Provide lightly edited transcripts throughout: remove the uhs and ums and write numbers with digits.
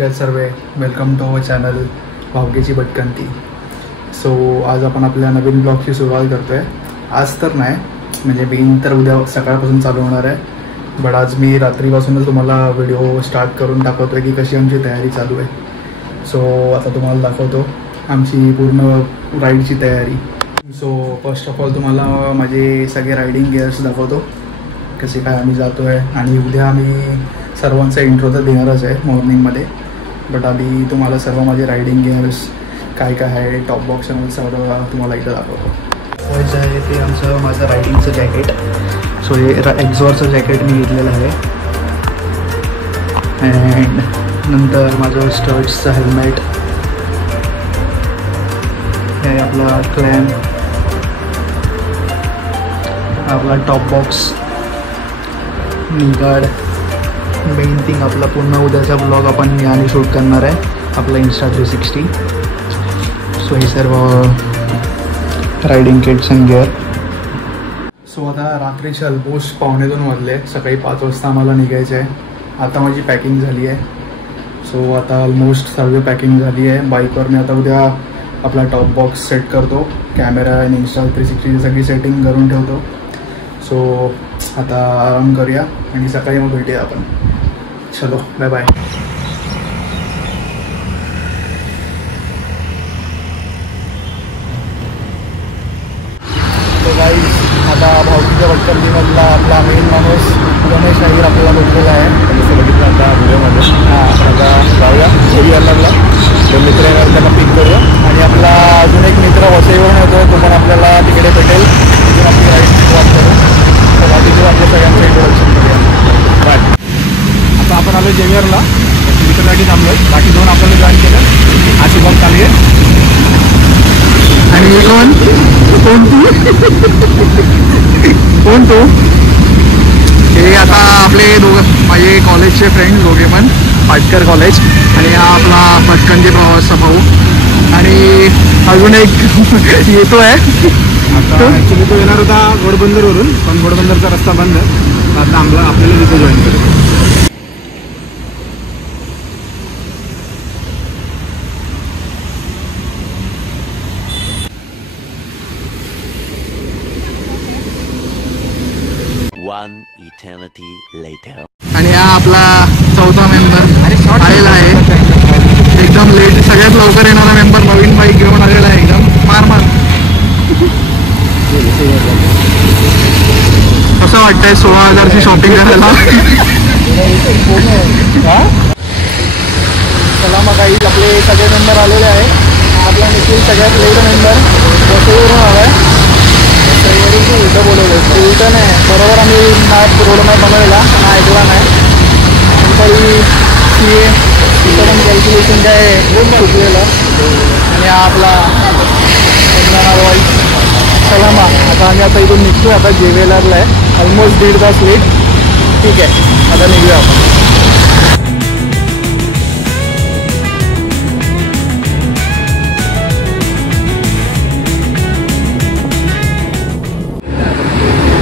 कसे आहेत सर्व. वेलकम टू अवर चॅनल भावकीची भटकंती. सो आज आपण आपल्या नवीन ब्लॉगची सुरुवात करतो आहे. आज तर नाही, म्हणजे बिन तर उद्या सकाळपासून चालू होणार आहे. बट आज मी रात्रीपासूनच तुम्हाला व्हिडिओ स्टार्ट करून दाखवतो आहे की कशी आमची तयारी चालू आहे. सो आता तुम्हाला दाखवतो आमची पूर्ण राईडची तयारी. सो फर्स्ट ऑफ ऑल तुम्हाला माझे सगळे रायडिंग गिअर्स दाखवतो, कसे काय आम्ही जातो आहे. आणि उद्या आम्ही सर्वांचा इंट्रो तर देणारच आहे मॉर्निंगमध्ये. बट आधी तुम्हाला सर्व माझे रायडिंग गिअर्स काय काय आहे, टॉप बॉक्स सर्व तुम्हाला इथं दाखवतो. फर्स्ट आहे ते माझं रायडिंगचं जॅकेट. सो हे एक्झॉरचं जॅकेट मी घेतलेलं आहे. अँड नंतर माझं स्टर्ट्सचं हेल्मेट, हे आपला क्लॅम्प, आपला टॉप बॉक्स, नी गार्ड. मेन थिंग आपला पूर्ण उद्याचा ब्लॉग आपण याने शूट करणार आहे, आपला Insta 360. सो हे सर्व riding kits and gear. So आता रात्रीचे ऑलमोस्ट 2:45 वाजले. सकाळी 5 वाजता आम्हाला निघायचं आहे. आता माझी पॅकिंग झाली आहे. सो आता ऑलमोस्ट सर्व पॅकिंग झाली आहे. बाईकवर मी आता उद्या आपला टॉप बॉक्स सेट करतो, कॅमेरा आणि Insta 360 सगळी सेटिंग करून ठेवतो. सो आता आराम करूया आणि सकाळी मग भेटूया आपण. चलो बाय बाय. तो गाईज आता भावकीच्या भटकंतीमधला आपला मेन माणूस गणेश अय्यर आपल्याला भेटलेला आहे. जसं बघितलं आता व्हिडिओमध्ये. आता जाऊया घरी यायला लागला. जो मित्र येणार त्यांना पिक करूया. आणि आपला अजून एक मित्र वसईवरून येतो, तो पण आपल्याला तिकडे भेटेल. तिथून आपली राईड सुरुवात करू. तर तिथून आपल्या सगळ्यांचं इंट्रोडक्शन करूया. बाय. आता आपण आलो जेवियरला, मित्रासाठी थांबलो. बाकी दोन आपल्याला जॉईन केलं. हा शुभम चालू आहे. आणि कोण तू हे आता आपले दोघं माझे कॉलेजचे फ्रेंड, दोघे पण पाटकर कॉलेज. आणि हा आपला भटकंती प्रवासचा भाऊ. आणि अजून एक येतो आहे. आता ॲक्च्युली तो येणार होता घोडबंदरवरून, पण घोडबंदरचा रस्ता बंद. आता आपल्याला तिथे जॉईन करू. One eternity later. आणि हा आपला चौथा मेंबर आलेला आहे. एकदम लेट, सगळ्यात लवकर येणारा मेंबर नवीन बाईक घेऊन आलेला आहे. एकदम मार. कसं वाटतंय 16,000ची शॉपिंग करायला? चला मग काही आपले सगळे मेंबर आलेले आहे. आपला निखिल सगळ्यात लेट मेंबर वसईवरून आला आहे. उलटं बोलवलं, उलटं नाही, बरोबर आम्ही मॅप रोड मॅप बनवलेला पण ऐकला नाही. तरी CA तिथं पण कॅल्क्युलेशन काय चुकलेलं. आणि हा आपला वाईट. चला मग आता आम्ही आता इथून निघतो. आता JVLRला आहे. ऑलमोस्ट 1.5 तास लेट. ठीक आहे, आता निघूया आपण.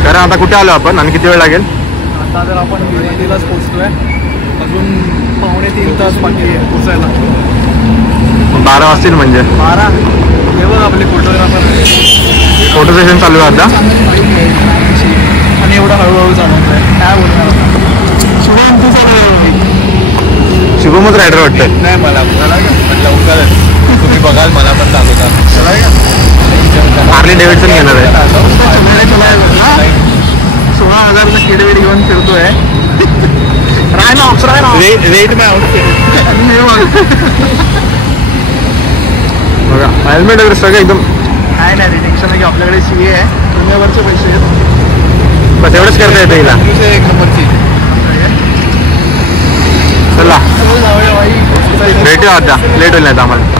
कारण आता कुठे आलो आपण आणि किती वेळ लागेल? आता जर आपण गिरवलीलाच पोचतोय. अजून 2.5-3 तास बाकी आहे पोचायला. 12 वाजतील म्हणजे 12. हे बघ आपले फोटोग्राफर, फोटो सेशन चालू आहे आता. आणि एवढं हळूहळू चालवत आहे. काय बोलणार शुभमच रायडर वाटतं. नाही मला म्हटलं तुम्ही बघाल, मला पण चालवता. हार्ली डेव्हिडसन घेणार आहे. 16,000चा किडवेड घेऊन फिरतोय. राय ना रेट में बघा हेल्मेट वगैरे सगळं एकदम. नाही टेन्शन आहे की आपल्याकडे CA आहे. पुण्यावरचे पैसे आहेत. बस एवढंच करता येतं हिला. एक नंबरची. चला भेटूया आता, लेट होईल नाही आम्हाला.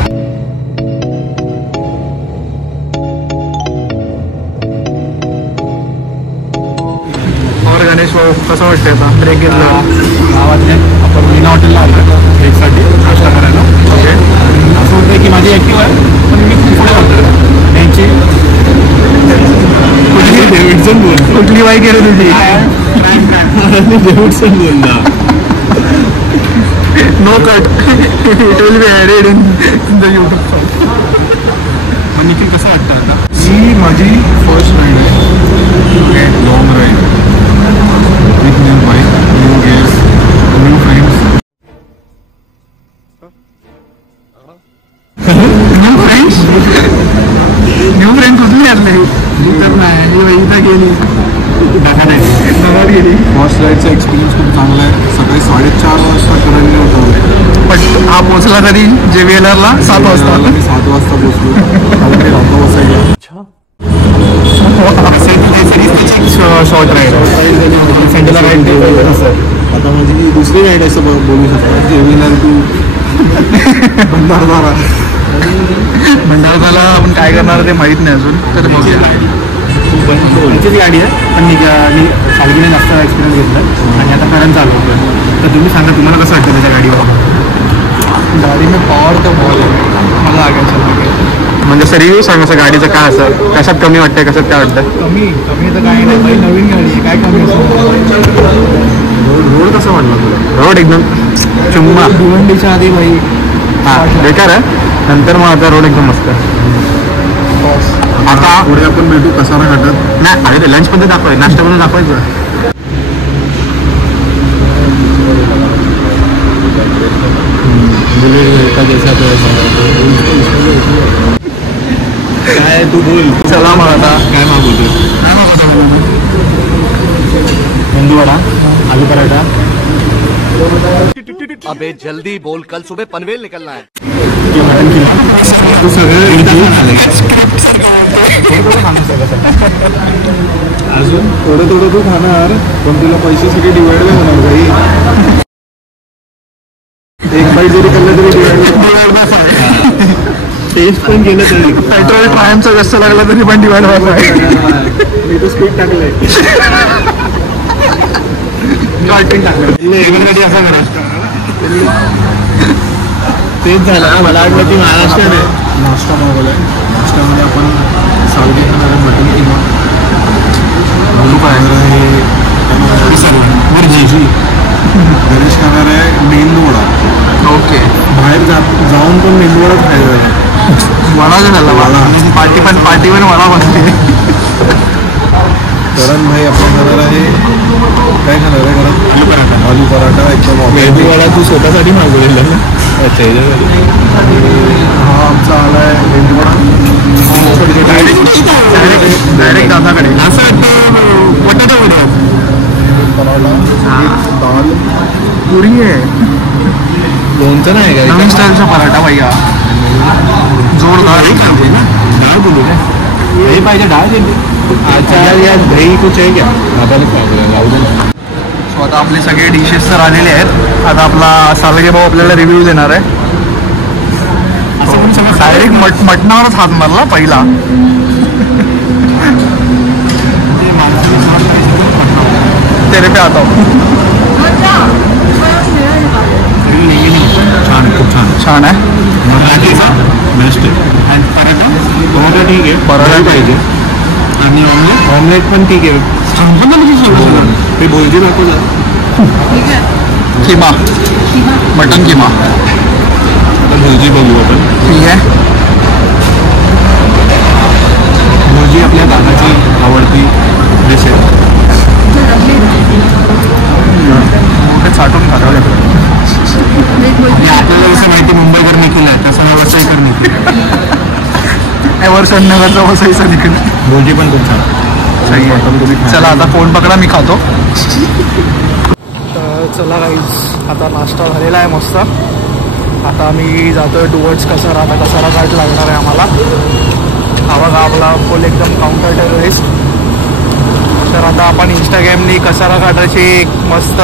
गणेश भाऊ कसं वाटतं आता ब्रेक घेतला? गावातले आपण मीना हॉटेलला आलो ब्रेकसाठी नाश्ता करायला. ओके. असं होतं की माझी ॲक्टिव्ह आहे, पण मी पुढे होतो त्यांची. डेव्हिडसन बोल. कुठली बाईक आहे रे तुझी? डेव्हिडसन बोल ना. No cut. It will be added in the YouTube file. पण निखिल कसं वाटतं आता? ही माझी फर्स्ट राईड आहे. Okay, long ride with new bike, new gears, new friends. New friend कुठून आणले? तर नाही इथं गेली गेली. फर्स्ट राईडचा एक्सपिरियन्स खूप चांगला आहे. सकाळी 4:30 वाजता करायला होतं, पण हा पोचला तरी JVLR-ला 7 वाजता. मी 7 वाजता पोचलो. शॉर्ट राईड सेंटरला राईड आता माझी दुसरी राईड असं बोलू शकतो. JVLR टू भंडारदऱ्याला आपण काय करणार ते माहीत नाही अजून. तर बघूया. तुमचीच गाडी आहे, पण मी सालगीने जास्त एक्सपिरियन्स घेतला आणि आता करंट चालू होतं. तर तुम्ही सांगा तुम्हाला कसं वाटतं त्याच्या गाडीवर? गाडी में पॉवर तो बहुत आहे. मला लागायचं म्हणजे असं रिव्ह्यू सांग असं गाडीचं काय असं, कशात कमी वाटतंय, कशात काय वाटतं? कमी तर काही नाही बाई, नवीन गाडी आहे, काय कमी असं. रोड कसा वाटला तुला? रोड एकदम चुम्मा. भिवंडीच्या आधी बाई हां बेकार आहे, नंतर मग आता रोड एकदम मस्त आहे. आता पुढे आपण भेटू कसारा घाटात. नाही अरे ते लंच मध्ये दाखवायचं, नाश्ता बनवून दाखवायचं. काय तू बोल. चला मग आता काय मागवतो? मेंदूवडा, आलू पराठा. अबे जल्दी बोल, कल सुबह पनवेल निकलना है. तू सगळं अजून थोडं तू खाणार, पण तुला पैसे सगळे डिवाइड नाही होणार काही. एक बाईट जरी खाल्लं तरी डिवाइड टेस्ट पण केलं तरी. पेट्रोल ट्रायमचा जास्त लागला तरी पण डिवाइड व्हायला आहे. मी तर स्पीड टाकलंय. तेच झालं. मला वाटलं की महाराष्ट्रात आहे. नाश्ता मागवलाय. नाश्त्यामध्ये आपण सावली खाणार आहे, मटन किंवा भुर्जी. गणेश खाणार आहे मेंदूवडा. ओके. बाहेर जाऊन पण मेंदूवडा खायला आहे. वडा झाला वडा. पार्टी पण वडा बनते. करण भाई आपण खाणार आहे, काय खाणार आहे करण? आलू पराठा एकदम मेंदूवडा तू स्वतःसाठी मागवलेला ना? अच्छा, हा आमचा आला आहे मेंदूवडा. डायरेक्ट दादाकडे असं वाटतं बटाटा वडे. पराठा, दाल, पुरी आहे. लोणचं नाही का? नवीन स्टाईलचा पराठा भैया, जोरदार. डाळ बोलू ना, दही पाहिजे, डाळ दिली. अच्छा या दही कुछ आहे क्या? सो आता आपले सगळे डिशेस तर आलेले आहेत. आता आपला सालगे भाऊ आपल्याला रिव्ह्यू देणार आहे. डायरेक्ट मटणावरच हात मारला पहिला. तेरे पे आता छान आहे. बेस्ट आहे. आणि पराठा ठीक आहे, पराठा पाहिजे. आणि ऑमलेट पण ठीक आहे. ते बोलजी दाखवलं. किमा, मटन किमा. आता भुर्जी बघू आपण. ठीक आहे. भुर्जी आपल्या दादाची आवडती डिश आहे. मोठे चाटून खातो. आणि आपल्याला कसं माहिती मुंबईकर निखिल आहे, तसं वसईकर निखिल. वर्षनगरचा वसईचा निघून. भुर्जी पण खूप छान. चला आता फोन पकडा, मी खातो. तर चला गाईज, आता नाश्ता झालेला आहे मस्त. आता आम्ही जातोय टुवर्ड्स कसारा. आता कसारा घाट लागणार आहे आम्हाला. हा बघा आपला फुल एकदम काउंटर टेररिस्ट. तर आता आपण इंस्टाग्रामनी कसारा घाटाची एक मस्त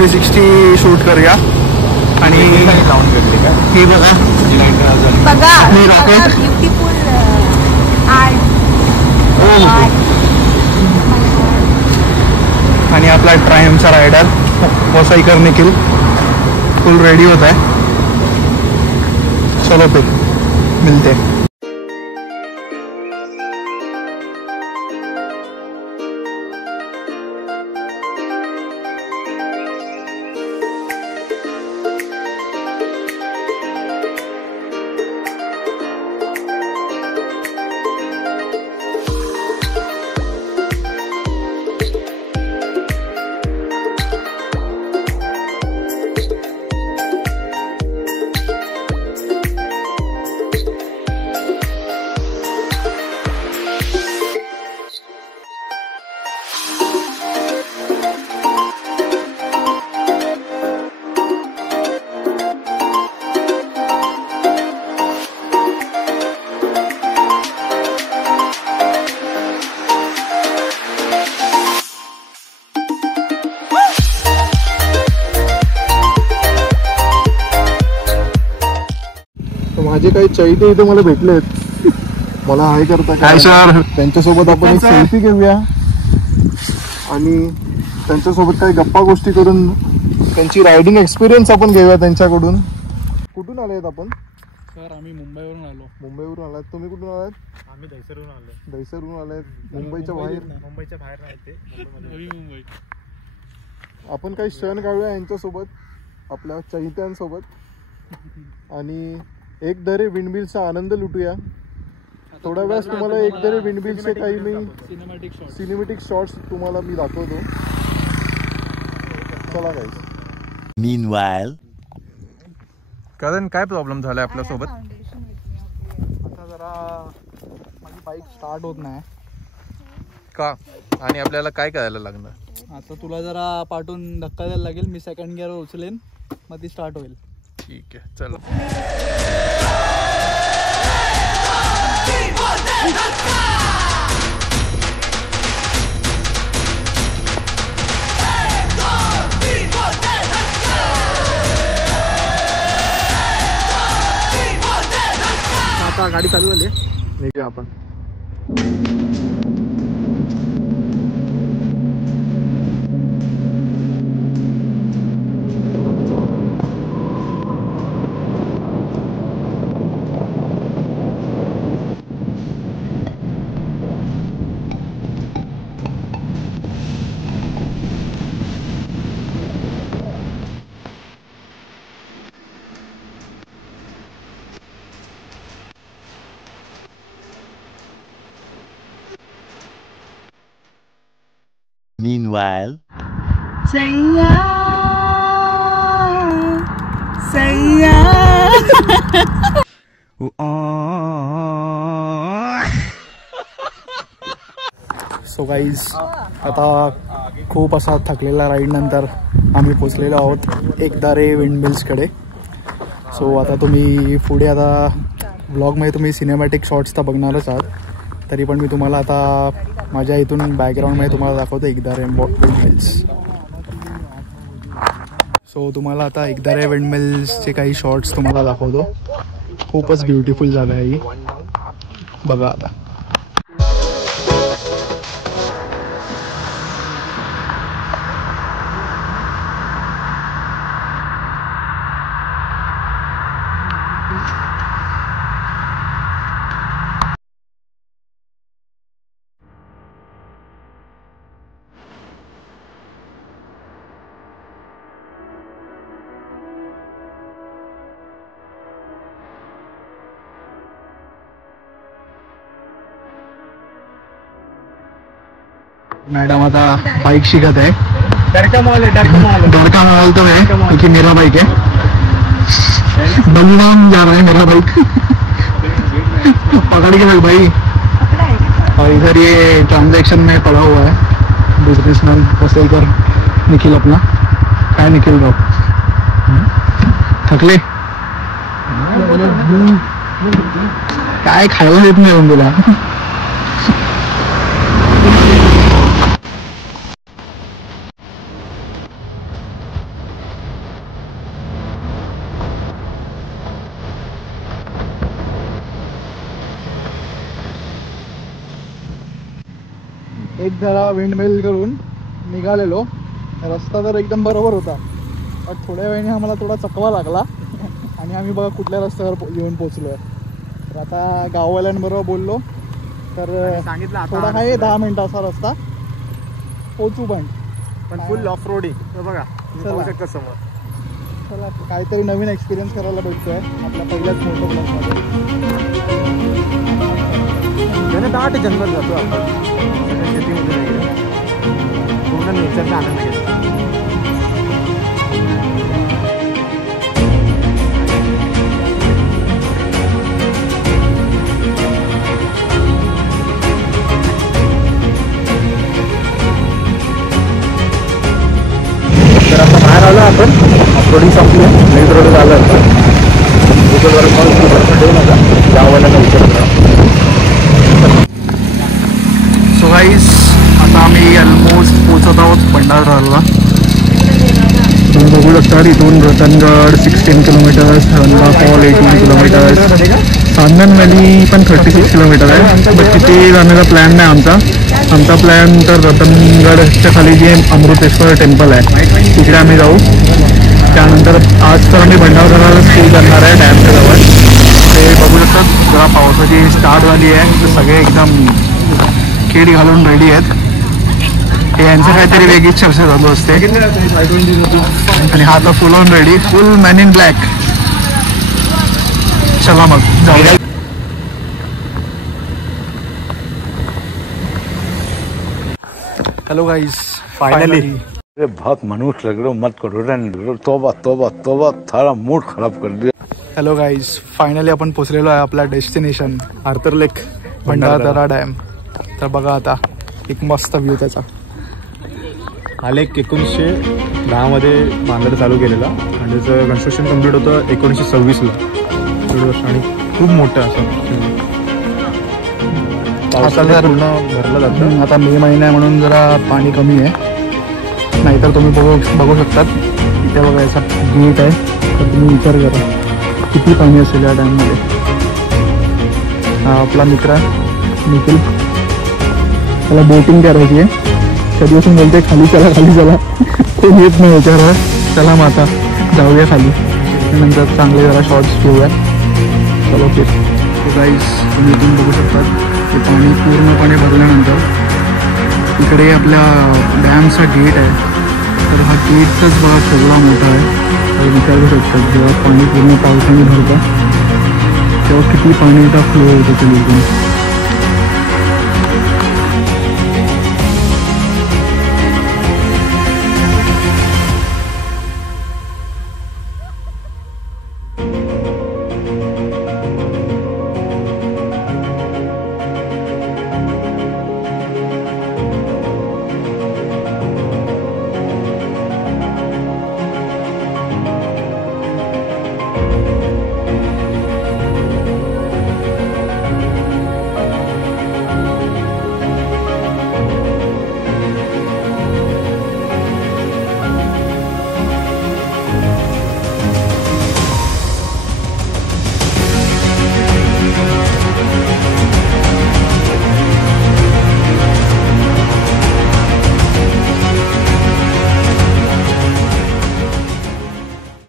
360 शूट करूया. आणि लावून घेतली का? हे बघा बघा हे रॉकेट. Beautiful art. आणि आपला ट्रायमचा rider Vasaikar Nikhil full ready होता है. चलो फिर मिलते हैं. माझे काही चैते इथे मला भेटलेत, मला हाय करता काय सर. त्यांच्यासोबत आपण एक सेल्फी घेऊया आणि त्यांच्यासोबत काही गप्पा गोष्टी करून त्यांची रायडिंग एक्सपिरियन्स आपण घेऊया त्यांच्याकडून. कुठून आले आहेत आपण? सर आम्ही मुंबईवरून आलो. मुंबईवरून आलात. तुम्ही कुठून आलात? आम्ही दहिसरहून आलो. दहिसरहून आलात. मुंबईच्या बाहेर? मुंबईच्या बाहेर नाही ते, नवी मुंबई. आपण काही क्षण काढूया यांच्यासोबत, आपल्या चैत्यांसोबत, आणि एक दरे विंडमिलचा आनंद लुटूया. थोड्या वेळास तुम्हाला एक दरे विंडमिलचे काही मी सिनेमॅटिक शॉट्स तुम्हाला मी दाखवतो. चला गाईस. Meanwhile, कारण काय प्रॉब्लेम झालाय आपल्यासोबत? आता जरा माझी बाईक स्टार्ट होत नाही का? आणि आपल्याला काय करायला लागणार? आता तुला जरा पाठवून धक्का द्यायला लागेल. मी सेकंड गिअरवर उचलेन, मग ती स्टार्ट होईल. ठीक आहे चला. आता गाडी चालू झाली. निघूया आपण. meanwhile, सो गाईज, आता खूप असा थकलेला राईड नंतर आम्ही पोचलेलो आहोत एकदारे विंडमिल्सकडे. सो आता तुम्ही पुढे आता ब्लॉगमध्ये तुम्ही सिनेमॅटिक शॉट्स तर बघणारच आहात, तरी पण मी तुम्हाला आता माझ्या इथून बॅकग्राऊंडमध्ये तुम्हाला दाखवतो एकदारे विंडमिल्स. सो तुम्हाला आता एकदारे विंडमिल्सचे काही शॉट्स तुम्हाला दाखवतो. खूपच ब्युटिफुल जागा आहे ही, बघा आता. मैडम आता बाइक शिकत है. डरका मॉल तो है क्योंकि मेरा बाइक है. बलराम जा रहा है मेरा बाइक. पकड़ के रख भाई. और इधर ये ट्रांजैक्शन में पड़ा हुआ है बिजनेसमैन वसलकर निखिल अपना. काय निखिल भाऊ थकले काय खायला देत नाही येऊन तुला. एक जरा विंडमिल करून निघालेलो. रस्ता तर एकदम बरोबर होता, पण थोड्या वेळाने आम्हाला थोडा चकवा लागला आणि आम्ही बघा कुठल्या रस्त्यावर येऊन पोचलो. तर आता गाववाल्यांबरोबर बोललो तर सांगितलं थोडा आहे 10 मिनिटाचा रस्ता पोचू, पण फुल ऑफ रोडिंग. बघा समोर. चला काहीतरी नवीन एक्सपिरियन्स करायला भेटतोय आपल्या पहिल्याच मोठं ब्लॉगमध्ये. दाट जंगल जातो आपण, शेतीमध्ये पूर्ण नेचरचा आनंद घेतो. तर आता बाहेर आलो आपण. ऑफरोडिंग संपली, मेन रोड आलं. गावाला सो गाईज, आता आम्ही ऑलमोस्ट पोचत आहोत भंडारदराला. तुम्ही बघू शकता इथून Ratangad 16 kilometres, Haranda fall 18 kilometres, Sandhan valley पण 36 किलोमीटर आहे. बट तिथे जाण्याचा प्लॅन नाही आमचा प्लॅन तर रतनगडच्या खाली जे अमृतेश्वर टेम्पल आहे तिकडे आम्ही जाऊ. त्यानंतर आज तर आम्ही भंडारदराला स्टे करणार आहे डॅमच्या जवळ. ते बघू शकतात जरा पावसाची स्टार्ट झाली आहे तर सगळे एकदम किट घालून रेडी आहेत. हे यांचं काहीतरी वेगळीच चर्चा चालू असते आणि हा तर फुल on ready, full man in black. चला मग जाऊया. हेलो गाइस, फाइनली अरे बहुत मनुष्य लग रहे हो, मत करो रे, तोबा तोबा तोबा, थारा मूड खराब कर दिया. हॅलो गाईज, फायनली आपण पोचलेलो आहे आपला डेस्टिनेशन आर्थर लेक, भंडारदरा डॅम. तर बघा आता एक मस्त व्ह्यू त्याचा. हा लेक 1910 बांधायला चालू केलेला आणि त्याचं कन्स्ट्रक्शन कम्प्लीट होतं 1926ला. दीड वर्ष आणि खूप मोठं असं पावसाळ्यात पूर्ण भरलं जातं. आता मे महिना आहे म्हणून जरा पाणी कमी आहे, नाहीतर तुम्ही बघू शकतात इथे बघा याचा गेट आहे. तर तुम्ही विचार करा किती पाणी असेल या डॅममध्ये. हा आपला मित्र निखिल, त्याला बोटिंग करायची आहे. कधीपासून बोलते खाली चला खाली चला, कोण येत नाही विचारा. चला मग आता जाऊया खाली, नंतर चांगले जरा शॉर्ट्स घेऊया. चलो फिर. गाईज तुम्ही इथून बघू शकतात ते पाणी पूर्णपणे भरल्यानंतर इकडे आपल्या डॅमचा गेट आहे. तर हा गेटचाच बघा सगळा मोठा आहे. तर विचार करू शकतात जेव्हा पाणी पूर्ण पावसाने भरतं तेव्हा किती पाणीचा फ्लो होतो ते इथून.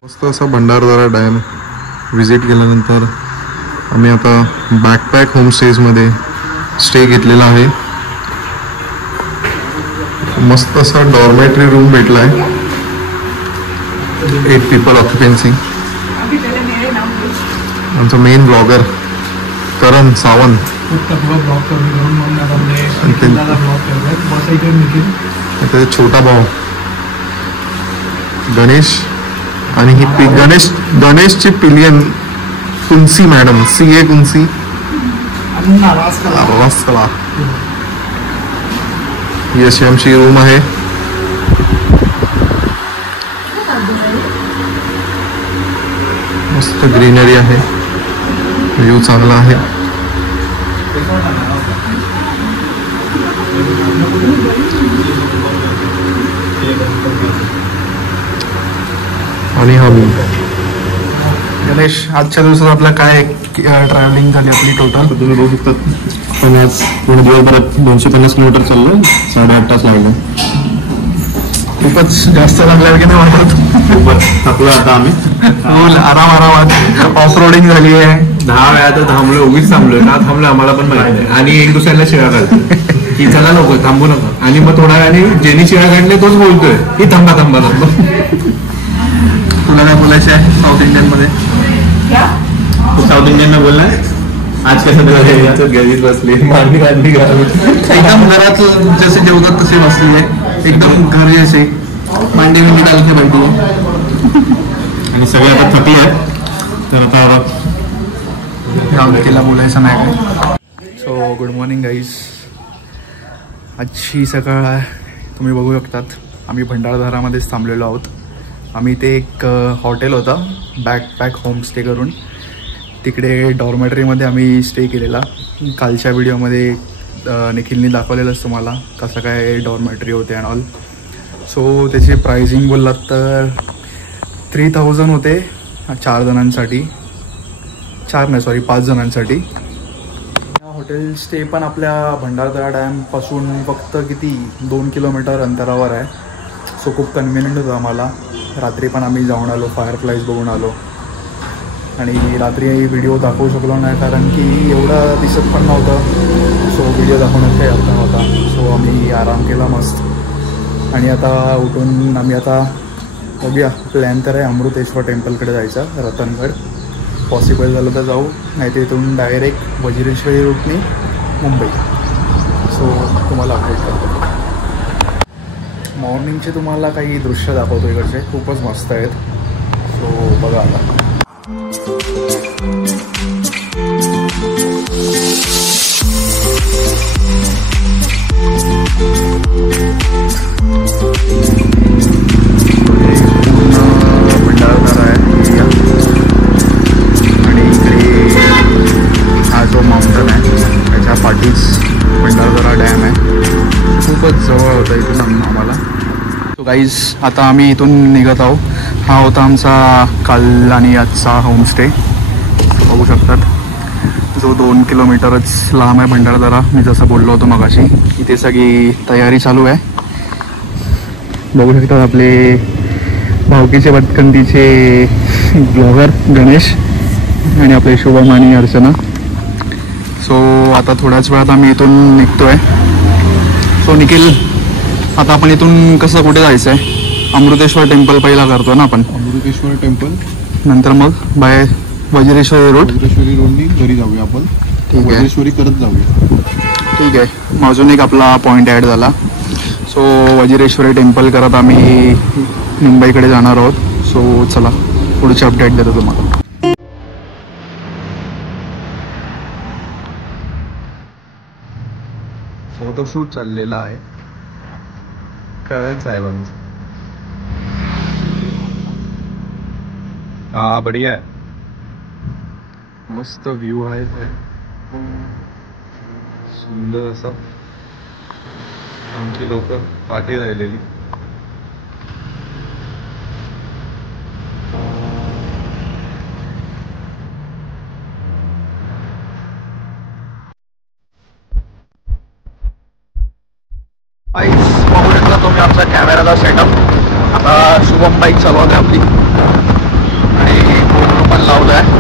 मस्त असा भंडारदरा डॅम विजिट केल्यानंतर आम्ही आता बॅकपॅक होमस्टेजमध्ये स्टे घेतलेला आहे. मस्त असा डॉर्मेटरी रूम भेटला आहे. 8 people ऑक्युपन्सी. आमचा मेन ब्लॉगर करण सावंत आणि त्याचा छोटा भाऊ गणेश आणि ही गणेशची पिलियन कुंसी मॅडम, CA कुंसी. ही अशी आमची रूम आहे. मस्त ग्रीनरी आहे, व्ह्यू चांगला आहे. आणि हा मी गणेश, आजच्या दिवसात आपला काय ट्रॅव्हलिंग झाली आपली टोटल? तुम्ही बघू शकतात पण आज पूर्ण दिवसभरात 250 किलोमीटर चाललं, 8.5 तास लागले. खूपच जास्त लागल्यावर की नाही वाटत? थकलो आता आम्ही. आरामात ऑफ रोडिंग झाली आहे. 10 वेळा तर थांबलो, उगीच थांबलोय ना, थांबलो आम्हाला पण माहिती आहे. आणि एक दुसऱ्याला शिळा काढतो की चला नको थांबू नका, आणि मग थोड्या वेळाने ज्यांनी शिळा काढले तोच बोलतोय की थांबा थांबा थांबा. तुला काय बोलायचं आहे साऊथ इंडियन मध्ये? साऊथ इंडियन में बोलना है आज कसं घरीच बसली मांडी काढली एकदम घरात जसे जेवतात तसे बसली आहे, एकदम घर जसे मांडी बिंडी डालके बैठी आहे. आणि सगळे आता थकले आहेत. तर आता तिला बोलायचं नाही काय. So good morning guys. आजची सकाळ आहे, तुम्ही बघू शकतात आम्ही भंडारदरामध्येच थांबलेलो आहोत. आम्ही ते एक हॉटेल होतं बॅकपॅक होमस्टे करून, तिकडे डॉर्मेटरीमध्ये आम्ही स्टे केलेला. कालच्या व्हिडिओमध्ये निखिलने दाखवलेलंच तुम्हाला कसं काय डॉर्मेटरी होते अँड ऑल. सो त्याची प्राइसिंग बोललात तर 3000 होते 4 जणांसाठी, 5 जणांसाठी. हॉटेल स्टे पण आपल्या भंडारदरा डॅमपासून फक्त किती 2 किलोमीटर अंतरावर आहे. सो खूप कन्व्हिनियंट होतं आम्हाला. रात्री पण आम्ही जाऊन आलो, फायरफ्लाईज बघून आलो. आणि रात्री व्हिडिओ दाखवू शकलो नाही कारण की एवढं दिसत पण नव्हतं. सो व्हिडिओ दाखवण्यात काही अर्थ नव्हता. सो आम्ही आराम केला मस्त. आणि आता उठून आम्ही आता बघूया, प्लॅन तर आहे अमृतेश्वर टेम्पलकडे जायचा, रतनगड. पॉसिबल झालं तर जाऊ, नाही तर इथून डायरेक्ट वज्रेश्वरी रूटने मुंबई. सो तुम्हाला अपडेट करतो. मॉर्निंगचे तुम्हाला काही दृश्य दाखवतो इकडचे, खूपच मस्त आहेत. सो बघा आता. भंडारदरा आहे आणि इकडे हा जो माउंटन आहे त्याच्या पाठीच भंडारदरा डॅम आहे. खूपच जवळ होतं इथून आम्हाला. सो गाईज आता आम्ही इथून निघत आहोत. हा होता आमचा काल आणि आजचा होमस्टे. बघू शकतात जो 2 किलोमीटरच लांब आहे भंडारदरा. मी जसं बोललो होतो मगाशी, इथे सगळी तयारी चालू आहे. बघू शकतात आपले भावकीचे भटकंतीचे ब्लॉगर गणेश आणि आपले शुभम आणि अर्चना. सो आता थोड्याच वेळात आम्ही इथून निघतोय. सो निखिल, आता आपण इथून कसं कुठे जायचं आहे? अमृतेश्वर टेम्पल पहिला करतो ना आपण. अमृतेश्वर टेम्पल नंतर मग बाय वज्रेश्वरी रोड. वज्रेश्वरी रोडनी घरी जाऊया आपण. ठीक आहे, वज्रेश्वरी करत जाऊया. ठीक आहे. मग अजून एक आपला पॉईंट ॲड झाला. सो वज्रेश्वरी टेम्पल करत आम्ही मुंबईकडे जाणार आहोत. सो चला पुढचे अपडेट देतो तुम्हाला. फोटोशूट चाललेला आहे, करायचं आहे बघ. हा बढिया आहे, मस्त व्ह्यू आहे, सुंदर असा. आमची लोक पाठी राहिलेली. बघू शकता तुम्ही आमचा कॅमेराचा सेटअप. आता शुभम बाईक चालवत आहे आपली आणि फोटो पण लावला आहे.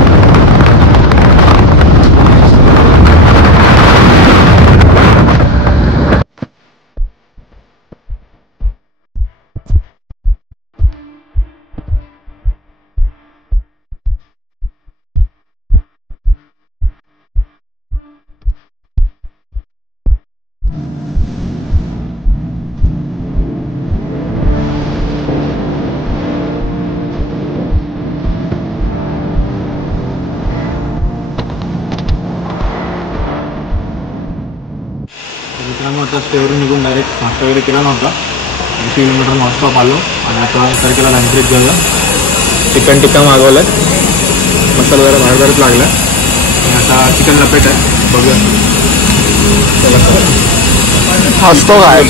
मित्रांनो आता स्टेवरून निघून डायरेक्ट नाश्ता वगैरे केला नव्हता. 80 किलोमीटर नॉनस्टॉप आलो आणि आता तारखेला लँड्रेट गेलं. चिकन टिक्का मागवलं आहे, मसाला जरा बाहेर लागला आणि आता चिकन लपेट आहे. बघूया हसतो काय.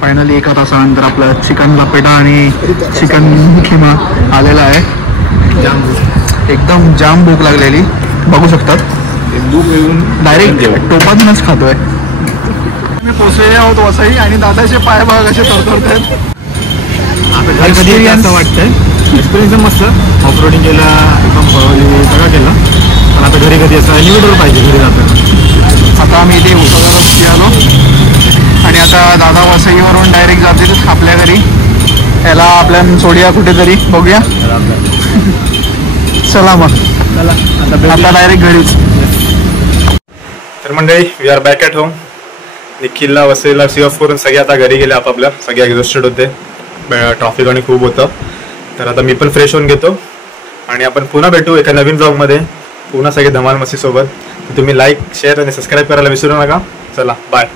फायनली 1 तासानंतर आपलं चिकन लपेटा आणि चिकन खिमा आलेला आहे. एकदम जाम भूक लागलेली, बघू शकतात. डायरेक्ट टोपातूनच खातोय. मी पोचलेले आहोत वसई आणि दादाचे पाय बघा कसे तरतरत आहेत. असं वाटतंय. एक्सपिरियन्स मस्त. ऑफ रोडिंग केला, एकदम सगळं केलं. पण आता घरी कधी असं एलिव्हेटर पाहिजे घरी जाताना. आता आम्ही इथे उसावरती आलो आणि आता दादा वसईवरून डायरेक्ट जातील आपल्या घरी. याला आपल्या सोडूया कुठेतरी, बघूया. चला मग, आता डायरेक्ट घरीच. तर मंडळी, we are back at home. निखिलला वसईला सी ऑफ करून सगळे आता घरी गेले आपापल्या. सगळे एक्झॉस्टेड होते, ट्रॉफिक आणि खूप होतं. तर आता मी पण फ्रेश होऊन घेतो आणि आपण पुन्हा भेटू एका नवीन ब्लॉगमध्ये, पुन्हा सगळे धमाल मस्ती सोबत. तुम्ही लाईक, शेअर आणि सबस्क्राईब करायला विसरू नका. चला बाय.